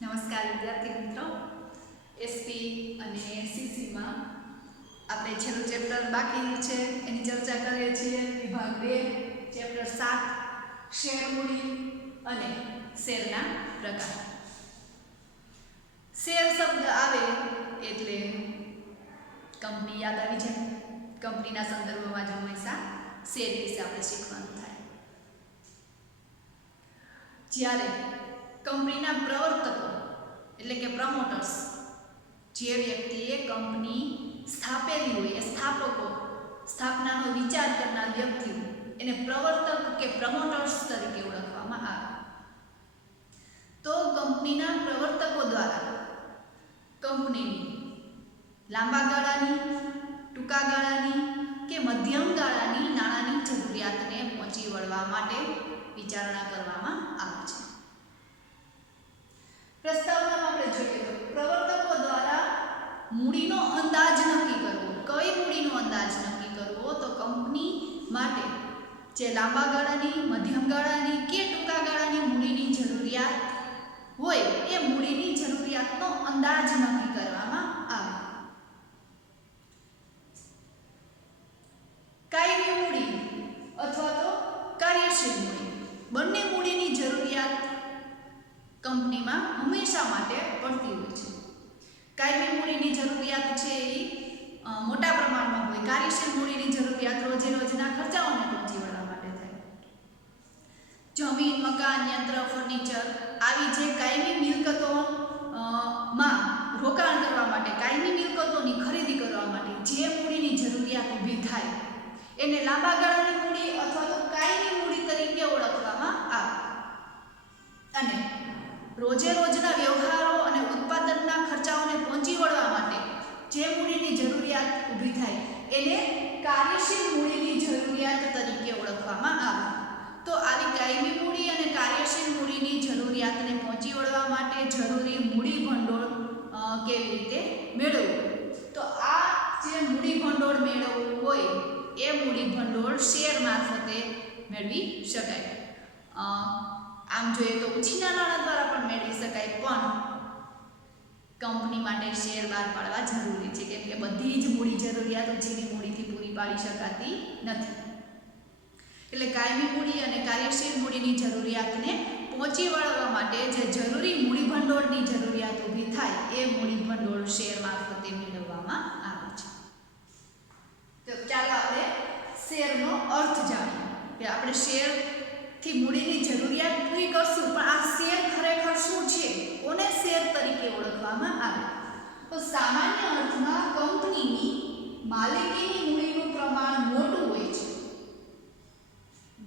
નમસ્કાર વિદ્યાર્થી મિત્રો, એસપી અને સીસીમાં આપણે છેલ્લું ચેપ્ટર બાકી છે એની ચર્ચા કરીએ છીએ. વિભાગ 2 ચેપ્ટર 7 શેર મૂડી અને શેરના પ્રકાર. શેર શબ્દ આવે એટલે કંપની યાદ આવી જાય. કંપનીના સંદર્ભમાં જ હંમેશા શેર વિશે આપણે શીખવાનું થાય. જ્યારે કંપનીના પ્રવર્તકો એટલે કે પ્રમોટર્સ, જે વ્યક્તિએ કંપની સ્થાપેલી હોય એ સ્થાપકો, સ્થાપનાનો વિચાર કરનાર વ્યક્તિઓ, એને પ્રવર્તક કે પ્રમોટર્સ તરીકે ઓળખવામાં આવે. તો કંપનીના પ્રવર્તકો દ્વારા કંપનીની લાંબા ગાળાની, ટૂંકા ગાળાની કે મધ્યમ ગાળાની નાણાંની જરૂરિયાતને પહોંચી વળવા માટે વિચારણા કરવામાં આવે છે. પ્રસ્તાવનામાં આપણે જોઈએ તો પ્રવર્તકો દ્વારા મૂડીનો અંદાજ નક્કી કરવો. કઈ મૂડીનો અંદાજ નક્કી કરવો? તો કંપની માટે જે લાંબા ગાળાની, મધ્યમ ગાળાની કે ટૂંકા ગાળાની મૂડીની જરૂરિયાત હોય એ મૂડીની જરૂરિયાતનો અંદાજ નક્કી કરવામાં આવે. કાયમી મૂડી અથવા તો કાર્યશીલ મૂડી, બંને મૂડીની જરૂરિયાત કંપનીમાં હંમેશા માટે પડતી હોય છે. કાયમી મૂડીની જરૂરિયાત છે એ મોટા પ્રમાણમાં હોય. કાર્યશીલ મૂડીની જરૂરિયાત રોજે રોજના ખર્ચાઓને પહોંચી વળવા માટે થાય. જમીન, મકાન, યંત્ર, ફર્નિચર આવી જે કાયમી મિલકતો માં રોકાણ કરવા માટે, કાયમી મિલકતોની ખરીદી કરવા માટે જે મૂડીની જરૂરિયાત ઊભી થાય એને લાંબા ગાળાની મૂડી અથવા તો કાયમી મૂડી તરીકે ઓળખવામાં આવે. અને રોજે રોજના વ્યવહારો અને ઉત્પાદનના ખર્ચાઓને પહોંચી વળવા માટે જે મૂડીની જરૂરિયાત ઊભી થાય એને કાર્યશીલ મૂડીની જરૂરિયાત તરીકે ઓળખવામાં આવે. તો આવી કાયમી મૂડી અને કાર્યશીલ મૂડીની જરૂરિયાતને પહોંચી વળવા માટે જરૂરી મૂડી ભંડોળ કેવી રીતે મેળવવું? તો આ જે મૂડી ભંડોળ મેળવવું હોય એ મૂડી ભંડોળ શેર મારફતે મેળવી શકાય. આમ જોઈએ તો ઉછીના નાણાં દ્વારા પણ મેળવી શકાય, પણ કંપની માટે શેર બહાર પાડવા જરૂરી છે, કેમ કે બધી જ મૂડી જરૂરિયાત ઉછીની મૂડીથી પૂરી પાડી શકાતી નથી. એટલે કાયમી મૂડી અને કાર્યશીલ મૂડીની જરૂરિયાતને પહોંચી વળવા માટે જે જરૂરી મૂડી ભંડોળની જરૂરિયાત ઊભી થાય એ મૂડી ભંડોળ શેર મારફતે મેળવવામાં આવે છે. તો ચાલો આપણે શેરનો અર્થ જાણીએ કે આપણે શેરથી મૂડીની જરૂરિયાત પૂરી કરશું, પણ આ શેર ખરેખર શું છે, કોને શેર તરીકે ઓળખવામાં આવે? તો સામાન્ય અર્થમાં કંપનીની માલિકીની મૂડીનું પ્રમાણ મોટું હોય છે,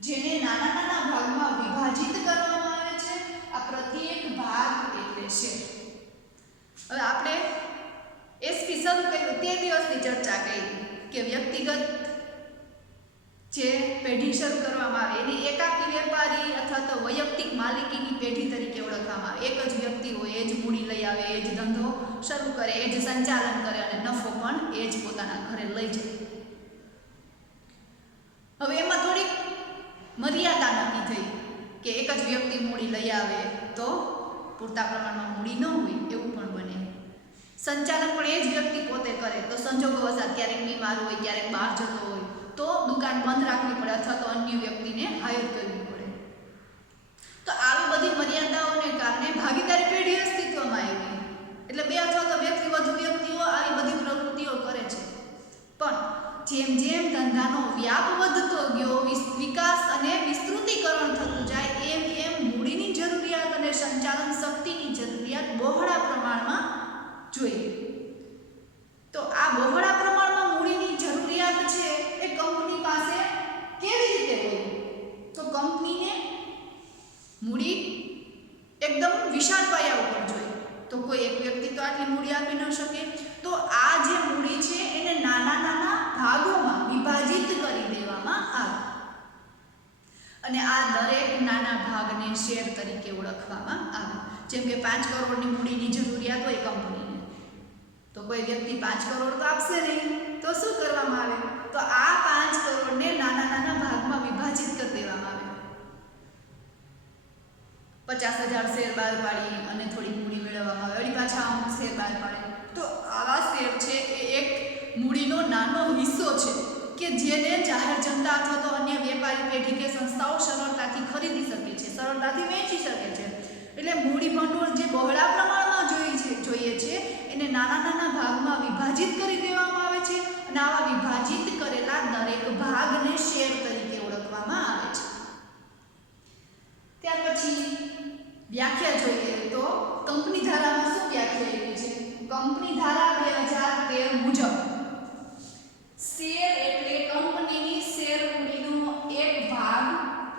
જેને નાના નાના ભાગમાં વિભાજિત કરવામાં આવે છે. આ પ્રત્યેક ભાગ એટલે શેર. હવે આપણે એસપી શરૂ કર્યું તે દિવસની ચર્ચા કરી કે વ્યક્તિગત જે પેઢી શરૂ કરવામાં આવે એને એકાકી વેપારી અથવા તો વૈયક્તિક માલિકીની પેઢી તરીકે ઓળખવામાં આવે. એક જ વ્યક્તિ હોય, એ જ મૂડી લઈ આવે, એ જ ધંધો શરૂ કરે, એ જ સંચાલન કરે અને નફો પણ એ જ પોતાના ઘરે લઈ જાય. હવે એમાં થોડીક મર્યાદા નક્કી થઈ કે એક જ વ્યક્તિ મૂડી લઈ આવે તો પૂરતા પ્રમાણમાં મૂડી ન હોય એવું પણ બને. સંચાલન પણ એ જ વ્યક્તિ પોતે કરે તો સંજોગોવશાત ક્યારેક બીમાર હોય, ક્યારેક બહાર જતો હોય તો દુકાન બંધ રાખવી પડે અથવા તો અન્ય વ્યક્તિને હાયર કરવી પડે. તો આવી બધી મર્યાદાઓને કારણે ભાગીદારી પેઢી અસ્તિત્વમાં આવી. એટલે બે અથવા તો બેથી વધુ વ્યક્તિઓ આવી બધી પ્રવૃત્તિઓ કરે છે. પણ જેમ જેમ ધંધાનો વ્યાપ વધતો ગયો, વિકાસ અને વિસ્તૃતીકરણ થતું જાય, એમ એમ મૂડીની જરૂરિયાત અને સંચાલન શક્તિની જરૂરિયાત બહોળા પ્રમાણમાં જોઈએ. તો આ બહોળા પ્રમાણમાં મૂડીની જરૂરિયાત છે એ કંપની પાસે કેવી રીતે હોય? તો કંપનીને મૂડી એકદમ વિશાળ પાયા ઉપર જોઈએ. તો કોઈ એક વ્યક્તિ તો આટલી મૂડી આપી ન શકે. તો આ જે મૂડી છે એને નાના નાના ભાગોમાં વિભાજિત કરી દેવામાં આવે અને આ દરેક નાના ભાગને શેર તરીકે ઓળખવામાં આવે. જેમ કે 5 કરોડની મૂડીની જરૂરિયાત હોય કંપનીને, તો કોઈ વ્યક્તિ 5 કરોડ તો આપશે નહીં, તો શું કરવામાં આવે? તો આ 5 કરોડને નાના નાના ભાગમાં વિભાજિત કરી દેવામાં આવે. 50,000 શેર બહાર પાડી અને થોડી મૂડી મેળવવામાં આવે, વળી પાછા અમુક શેર બહાર પાડે. તો આવા શેર છે એ એક મૂડીનો નાનો હિસ્સો છે કે જેને જાહેર જનતા અથવા તો અન્ય વેપારી પેઢી કે સંસ્થાઓ સરળતાથી ખરીદી શકે છે, સરળતાથી વેચી શકે છે. એટલે મૂડી ભંડોળ જે બહોળા પ્રમાણમાં જોઈએ છે એને નાના નાના ભાગમાં વિભાજિત કરી દેવામાં આવે છે અને આવા વિભાજિત કરેલા દરેક ભાગને શેર તરીકે ઓળખવામાં આવે છે. ત્યાર પછી વ્યાખ્યા જોઈએ તો કંપની ધારામાં શું વ્યાખ્યા આપી છે? કંપની ધારા 2013 મુજબ શેર એટલે કંપનીની શેર મૂડીનો એક ભાગ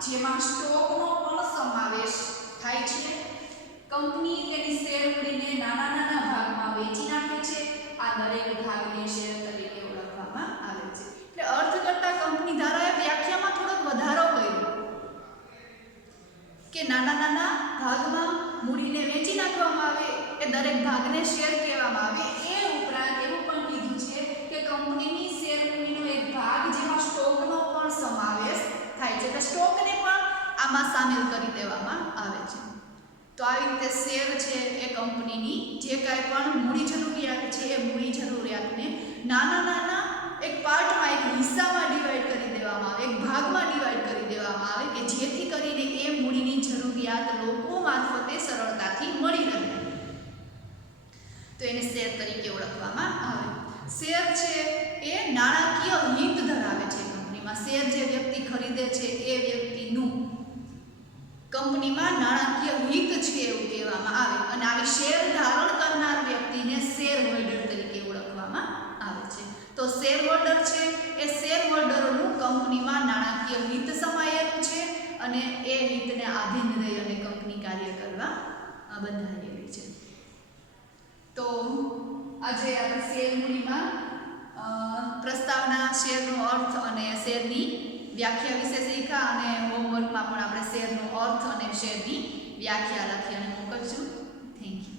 જેમાં સ્ટોકનો પણ સમાવેશ થાય છે. કંપની તેની શેર મૂડીને નાના નાના ભાગમાં વેચી નાખે છે. આ દરેક ભાગને શેર તરીકે ઓળખવામાં આવે છે. એટલે અર્થ કરતા કંપની ધારાએ વ્યાખ્યામાં થોડોક વધારો કર્યો કે નાના નાના ભાગમાં મૂડીને વેચી નાખવામાં આવે, એ દરેક ભાગને શેર કહેવામાં આવે. એ ઉપરાંત એવું પણ કીધું છે કે કંપનીની શેર મૂડીનો એક ભાગ જેમાં સ્ટોકનો પણ સમાવેશ થાય છે, એટલે સ્ટોકને પણ આમાં સામેલ કરી દેવામાં આવે છે. તો આવી રીતે શેર છે એ કંપનીની જે કાંઈ પણ મૂડી જરૂરિયાત છે એ મૂડી જરૂરિયાતને નાના નાના એક પાર્ટમાં, એક હિસ્સામાં ડિવાઈડ કરી દેવામાં આવે, એક ભાગમાં ડિવાઈડ કરી દેવામાં આવે કે જેથી કરીને એ મૂડીની જરૂરિયાત લોકો મારફતે સરળતાથી મળી રહે. તો એને શેર તરીકે ઓળખવામાં આવે. શેર છે એ નાણાકીય હિત ધરાવે છે કંપનીમાં. શેર જે વ્યક્તિ ખરીદે છે એ વ્યક્તિનું કંપનીમાં નાણાકીય હિત છે એવું કહેવામાં આવે અને આવી શેર ધારણ કરનાર વ્યક્તિને શેર હોલ્ડર તરીકે ઓળખવામાં આવે છે. તો શેર હોલ્ડર છે એ શેર હોલ્ડરોનું કંપનીમાં નાણાકીય હિત સમાયેલું છે અને એ હિતને આધીન રહી અને કંપની કાર્ય કરવા બંધાયેલી છે. તો આજે આપણે શેર મૂડીમાં પ્રસ્તાવના, શેરનો અર્થ અને શેરની વ્યાખ્યા વિશે શીખ્યા અને હોમવર્કમાં પણ આપણે શેરનો અર્થ અને શેરની વ્યાખ્યા લખી અને મોકલશું. Thank you.